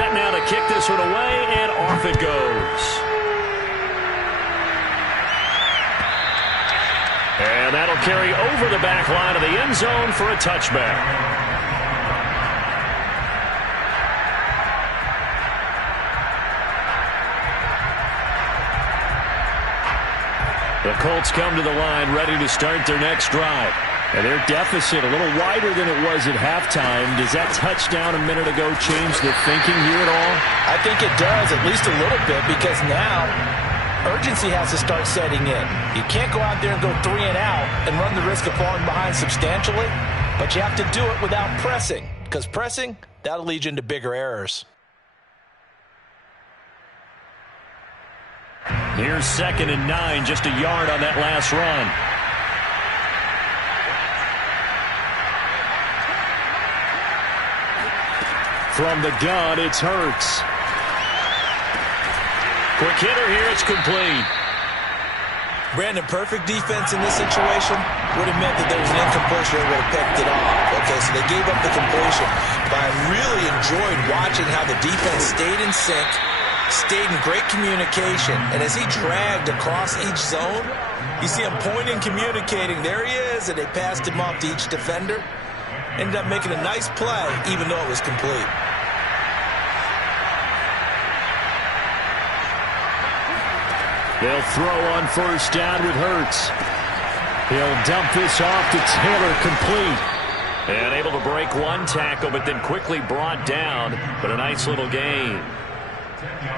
set now to kick this one away, and off it goes. And that'll carry over the back line of the end zone for a touchback. The Colts come to the line ready to start their next drive. And their deficit a little wider than it was at halftime. Does that touchdown a minute ago change the thinking here at all? I think it does, at least a little bit, because now urgency has to start setting in. You can't go out there and go 3 and out and run the risk of falling behind substantially, but you have to do it without pressing, because pressing, that'll lead you into bigger errors. Here's 2nd and 9, just a yard on that last run. From the gun, it's Hurts. Quick hitter here, it's complete. Brandon, perfect defense in this situation would have meant that there was an incompletion that would have picked it off. Okay, so they gave up the completion. But I really enjoyed watching how the defense stayed in sync, stayed in great communication. And as he dragged across each zone, you see him pointing, communicating. There he is, and they passed him off to each defender. Ended up making a nice play, even though it was complete. They'll throw on first down with Hurts. He'll dump this off to Taylor, complete. And able to break one tackle, but then quickly brought down. But a nice little gain.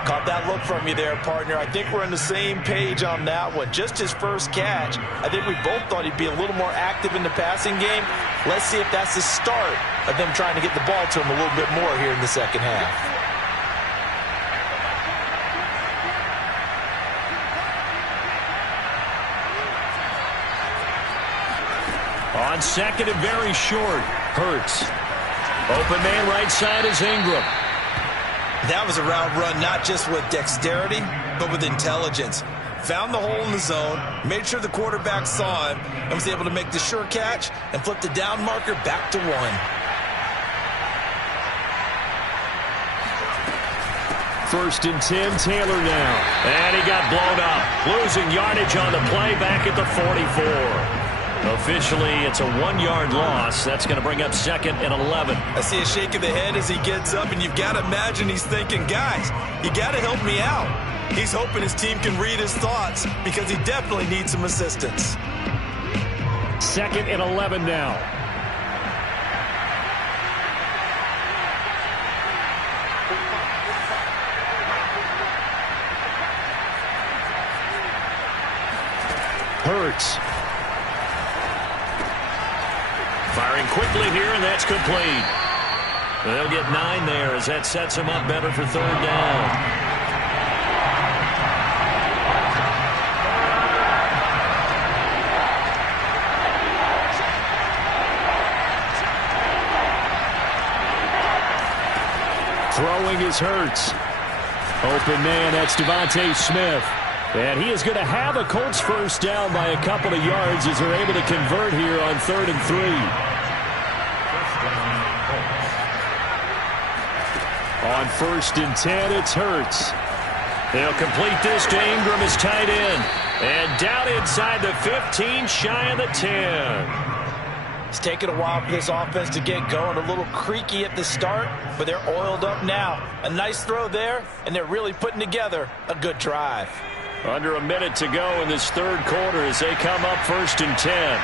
Caught that look from you there, partner. I think we're on the same page on that one. Just his first catch. I think we both thought he'd be a little more active in the passing game. Let's see if that's the start of them trying to get the ball to him a little bit more here in the second half. On 2nd and very short, Hurts. Open man right side is Ingram. That was a route run, not just with dexterity, but with intelligence. Found the hole in the zone, made sure the quarterback saw him, and was able to make the sure catch and flip the down marker back to 1. First and 10, Taylor now. And he got blown up. Losing yardage on the play back at the 44. Officially, it's a 1-yard loss. That's going to bring up 2nd and 11. I see a shake of the head as he gets up, and you've got to imagine he's thinking, guys, you got to help me out. He's hoping his team can read his thoughts because he definitely needs some assistance. 2nd and 11 now. Hurts. Firing quickly here, and that's complete. They'll get 9 there as that sets them up better for 3rd down. Throwing is Hurts. Open man, that's Devontae Smith. And he is going to have a Colts first down by a couple of yards as they're able to convert here on 3rd and 3. On 1st and 10, it's Hurts. They'll complete this to Ingram as tight end. And down inside the 15, shy of the 10. It's taken a while for this offense to get going. A little creaky at the start, but they're oiled up now. A nice throw there, and they're really putting together a good drive. Under a minute to go in this 3rd quarter as they come up 1st and 10.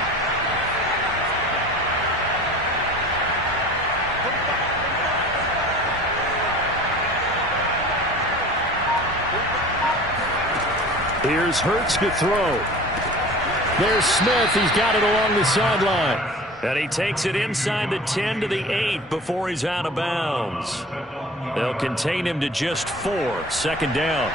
Here's Hurts to throw. There's Smith. He's got it along the sideline. And he takes it inside the 10 to the 8 before he's out of bounds. They'll contain him to just 4. 2nd down.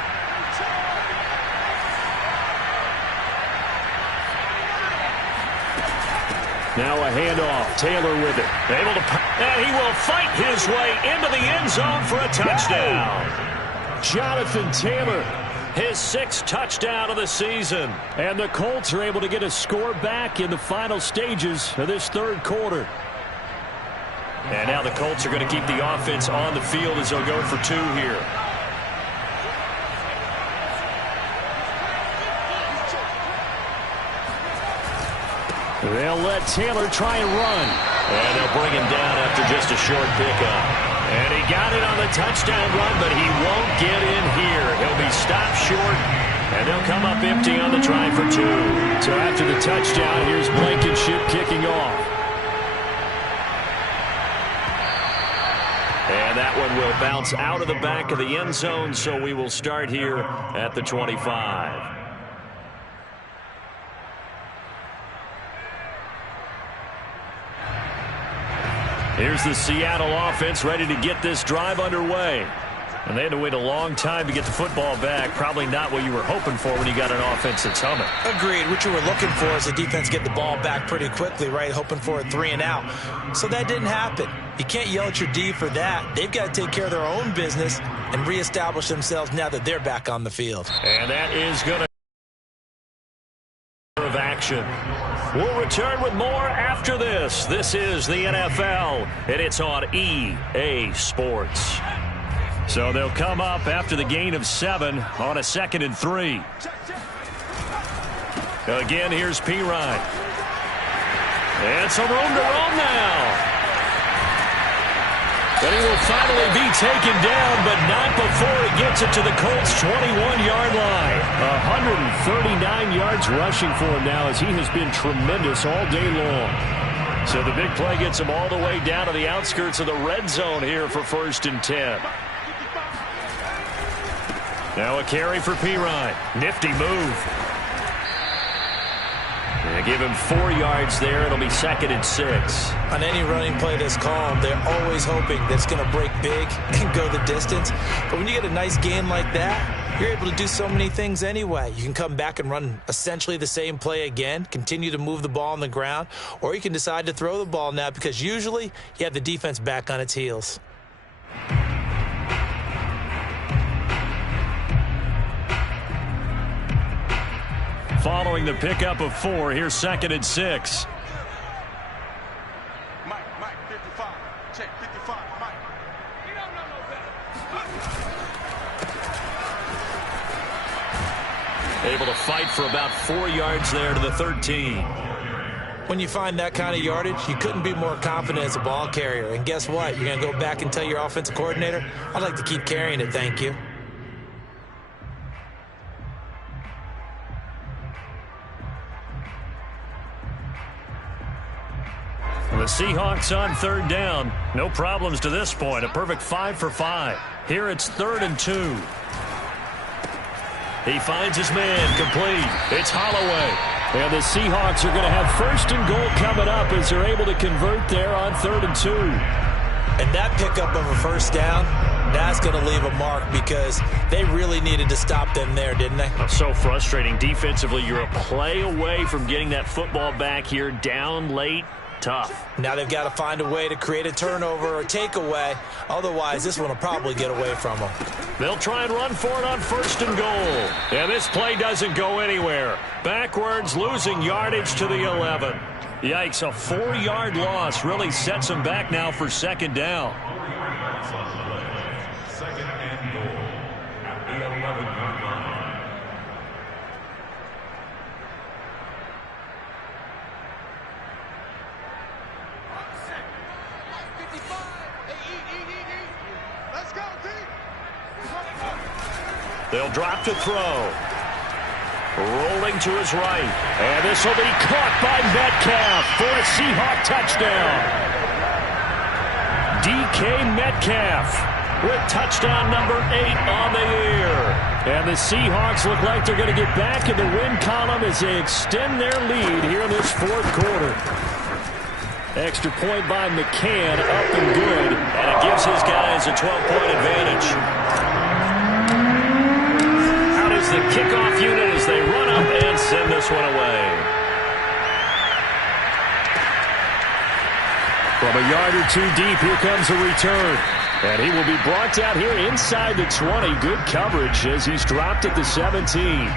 Now a handoff. Taylor with it. Able to, and he will fight his way into the end zone for a touchdown. Jonathan Taylor, his 6th touchdown of the season. And the Colts are able to get a score back in the final stages of this 3rd quarter. And now the Colts are going to keep the offense on the field as they'll go for 2 here. They'll let Taylor try and run. And they'll bring him down after just a short pickup. And he got it on the touchdown run, but he won't get in here. He'll be stopped short, and they'll come up empty on the try for 2. So after the touchdown, here's Blankenship kicking off. And that one will bounce out of the back of the end zone, so we will start here at the 25. Here's the Seattle offense ready to get this drive underway. And they had to wait a long time to get the football back. Probably not what you were hoping for when you got an offense that's humming. Agreed. What you were looking for is the defense get the ball back pretty quickly, right? Hoping for a 3 and out. So that didn't happen. You can't yell at your D for that. They've got to take care of their own business and reestablish themselves now that they're back on the field. And that is going to of action. We'll return with more after this. This is the NFL, and it's on EA Sports. So they'll come up after the gain of 7 on a 2nd and 3. Again, here's Pirine. And some room to roam now. But he will finally be taken down, but not before he gets it to the Colts' 21-yard line. 139 yards rushing for him now, as he has been tremendous all day long. So the big play gets him all the way down to the outskirts of the red zone here for 1st and 10. Now a carry for Pirine. Nifty move. And give him 4 yards there. It'll be 2nd and 6. On any running play that's called, they're always hoping that it's going to break big and go the distance. But when you get a nice gain like that, you're able to do so many things anyway. You can come back and run essentially the same play again, continue to move the ball on the ground, or you can decide to throw the ball now because usually you have the defense back on its heels. Following the pickup of 4, here's 2nd and 6. Mike, 55. Check, 55, Mike. You don't know no better. Able to fight for about 4 yards there to the 13. When you find that kind of yardage, you couldn't be more confident as a ball carrier. And guess what? You're going to go back and tell your offensive coordinator, I'd like to keep carrying it, thank you. The Seahawks on 3rd down. No problems to this point. A perfect 5 for 5. Here it's 3rd and 2. He finds his man complete. It's Holloway. And the Seahawks are going to have 1st and goal coming up as they're able to convert there on 3rd and 2. And that pickup of a 1st down, that's going to leave a mark because they really needed to stop them there, didn't they? So frustrating. Defensively, you're a play away from getting that football back here down late. Tough. Now they've got to find a way to create a turnover or takeaway. Otherwise, this one will probably get away from them. They'll try and run for it on 1st and goal. And this play doesn't go anywhere. Backwards, losing yardage to the 11. Yikes, a 4-yard loss really sets them back now for 2nd down. 2nd and goal at the 11-yard line. They'll drop to throw. Rolling to his right. And this will be caught by Metcalf for a Seahawk touchdown. DK Metcalf with touchdown number 8 on the year. And the Seahawks look like they're going to get back in the win column as they extend their lead here in this 4th quarter. Extra point by McCann, up and good. And it gives his guys a 12-point advantage. The kickoff unit as they run up and send this one away. From a yard or 2 deep, here comes a return. And he will be brought down here inside the 20. Good coverage as he's dropped at the 17.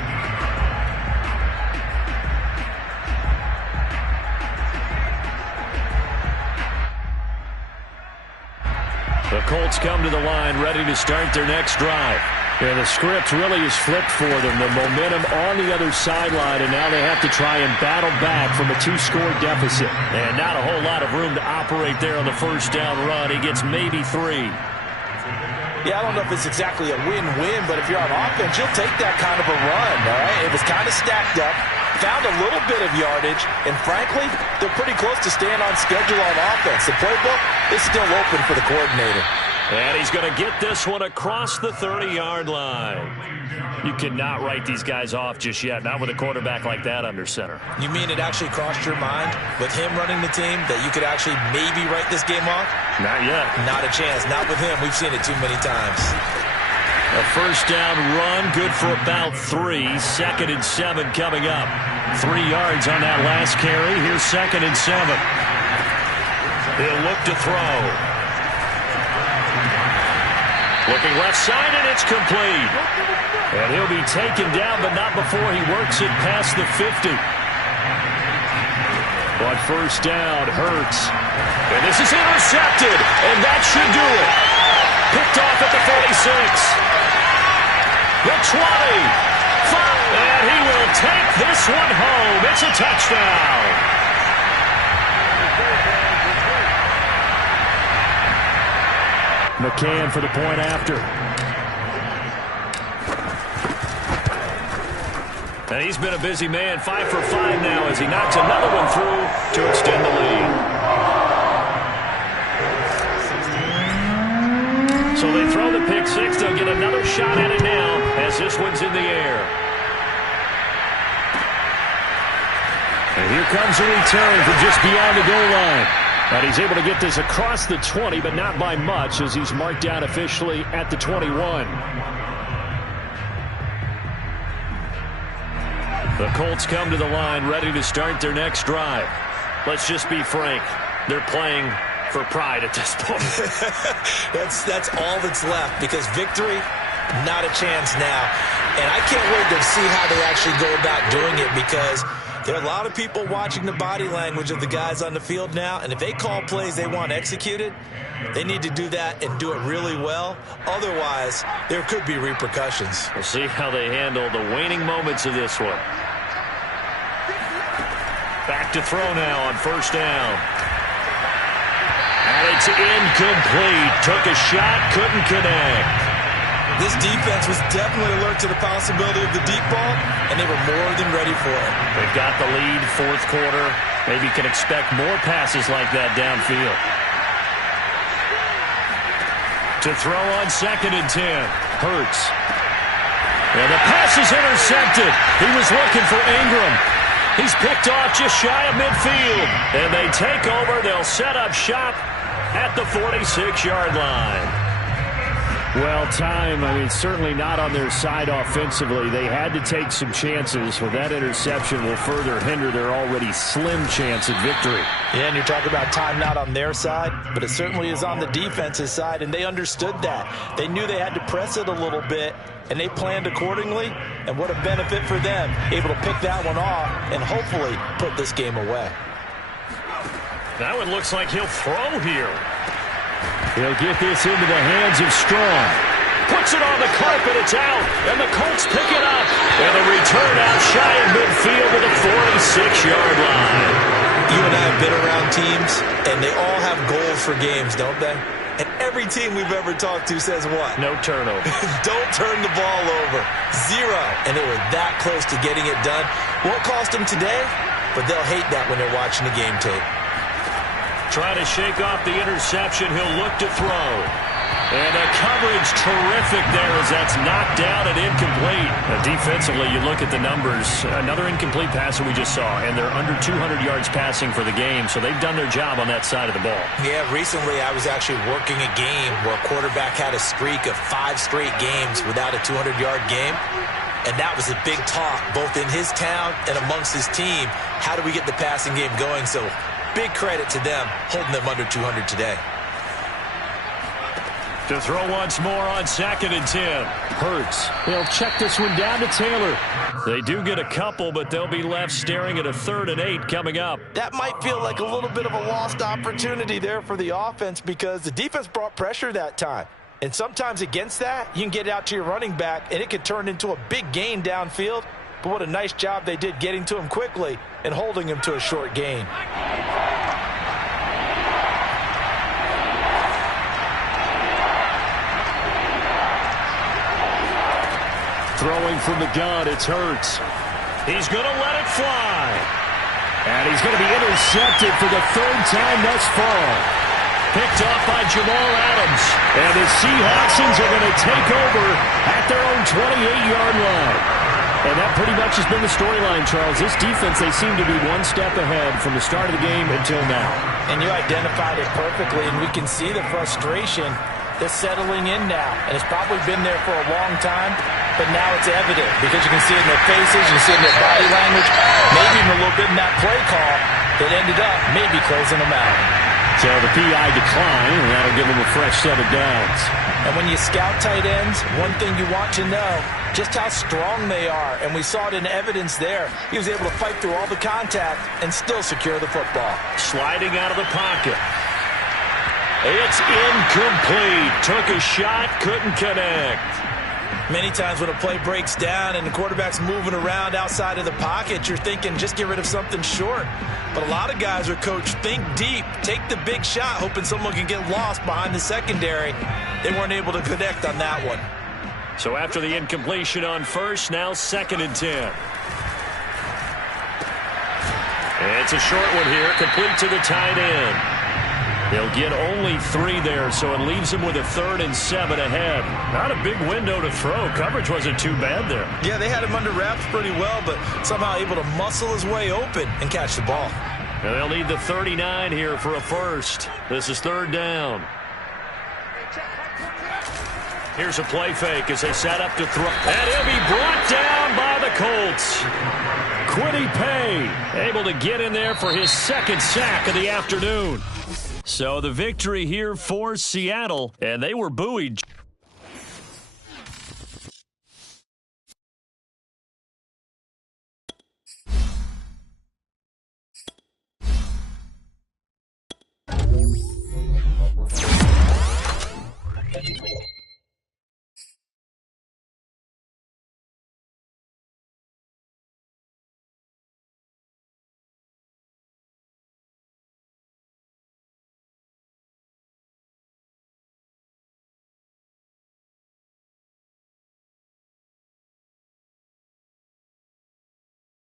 The Colts come to the line, ready to start their next drive. And the script really is flipped for them. The momentum on the other sideline, and now they have to try and battle back from a 2-score deficit. And not a whole lot of room to operate there on the first down run. He gets maybe 3. Yeah, I don't know if it's exactly a win-win, but if you're on offense, you'll take that kind of a run, all right? It was kind of stacked up, found a little bit of yardage, and frankly, they're pretty close to staying on schedule on offense. The playbook is still open for the coordinator. And he's going to get this one across the 30-yard line. You cannot write these guys off just yet, not with a quarterback like that under center. You mean it actually crossed your mind with him running the team that you could actually maybe write this game off? Not yet. Not a chance. Not with him. We've seen it too many times. A first down run, good for about 3. 2nd and 7 coming up. 3 yards on that last carry. Here's 2nd and 7. He'll look to throw. Looking left side, and it's complete. And he'll be taken down, but not before he works it past the 50. On first down, Hurts. And this is intercepted, and that should do it. Picked off at the 46. The 20. And he will take this one home. It's a touchdown. McCann for the point after. And he's been a busy man. 5 for 5 now as he knocks another one through to extend the lead. So they throw the pick 6. They'll get another shot at it now as this one's in the air. And here comes a return from just beyond the goal line. And he's able to get this across the 20, but not by much as he's marked down officially at the 21. The Colts come to the line ready to start their next drive. Let's just be frank. They're playing for pride at this point. That's all that's left because victory, not a chance now. And I can't wait to see how they actually go about doing it because there are a lot of people watching the body language of the guys on the field now, and if they call plays they want executed, they need to do that and do it really well. Otherwise, there could be repercussions. We'll see how they handle the waning moments of this one. Back to throw now on first down. And it's incomplete. Took a shot, couldn't connect. This defense was definitely alert to the possibility of the deep ball, and they were more than ready for it. They've got the lead, 4th quarter. Maybe can expect more passes like that downfield. To throw on 2nd and 10. Hurts. And the pass is intercepted. He was looking for Ingram. He's picked off just shy of midfield. And they take over. They'll set up shop at the 46-yard line. Well, certainly not on their side offensively. They had to take some chances. Well, that interception will further hinder their already slim chance at victory. Yeah, and you're talking about time not on their side, but it certainly is on the defense's side, and they understood that. They knew they had to press it a little bit, and they planned accordingly, and what a benefit for them, able to pick that one off and hopefully put this game away. That one looks like he'll throw here. He'll get this into the hands of Strong. Puts it on the carpet, it's out, and the Colts pick it up. And a return out shy of midfield to the 46-yard line. You and I have been around teams, and they all have goals for games, don't they? And every team we've ever talked to says what? No turnover. Don't turn the ball over. 0. And they were that close to getting it done. Won't cost them today, but they'll hate that when they're watching the game tape. Trying to shake off the interception. He'll look to throw. And a coverage terrific there as that's knocked down and incomplete. Defensively, you look at the numbers. Another incomplete passer we just saw, and they're under 200 yards passing for the game, so they've done their job on that side of the ball. Yeah, recently I was actually working a game where a quarterback had a streak of 5 straight games without a 200-yard game. And that was a big talk, both in his town and amongst his team. How do we get the passing game going? So big credit to them holding them under 200 today. To throw once more on 2nd and 10. Hurts. They'll check this one down to Taylor. They do get a couple, but they'll be left staring at a 3rd and 8 coming up. That might feel like a little bit of a lost opportunity there for the offense because the defense brought pressure that time. And sometimes against that, you can get it out to your running back, and it could turn into a big gain downfield. But what a nice job they did getting to him quickly and holding him to a short gain. Throwing from the gun, it's Hurts. He's going to let it fly. And he's going to be intercepted for the 3rd time thus far. Picked off by Jamal Adams. And the Seahawksans are going to take over at their own 28-yard line. And that pretty much has been the storyline, Charles. This defense, they seem to be one step ahead from the start of the game until now. And you identified it perfectly, and we can see the frustration that's settling in now. And it's probably been there for a long time, but now it's evident because you can see it in their faces, you can see it in their body language, maybe even a little bit in that play call that ended up maybe closing them out. So the PI decline, and that'll give them a fresh set of downs. And when you scout tight ends, one thing you want to know, just how strong they are. And we saw it in evidence there. He was able to fight through all the contact and still secure the football. Sliding out of the pocket. It's incomplete. Took a shot, couldn't connect. Many times when a play breaks down and the quarterback's moving around outside of the pocket, you're thinking just get rid of something short. But a lot of guys are coached, think deep, take the big shot, hoping someone can get lost behind the secondary. They weren't able to connect on that one. So after the incompletion on 1st, now 2nd and 10. It's a short one here, complete to the tight end. They'll get only 3 there, so it leaves them with a 3rd and 7 ahead. Not a big window to throw. Coverage wasn't too bad there. Yeah, they had him under wraps pretty well, but somehow able to muscle his way open and catch the ball. And they'll need the 39 here for a 1st. This is 3rd down. Here's a play fake as they set up to throw. And he'll be brought down by the Colts. Kwity Paye able to get in there for his 2nd sack of the afternoon. So the victory here for Seattle, and they were buoyed.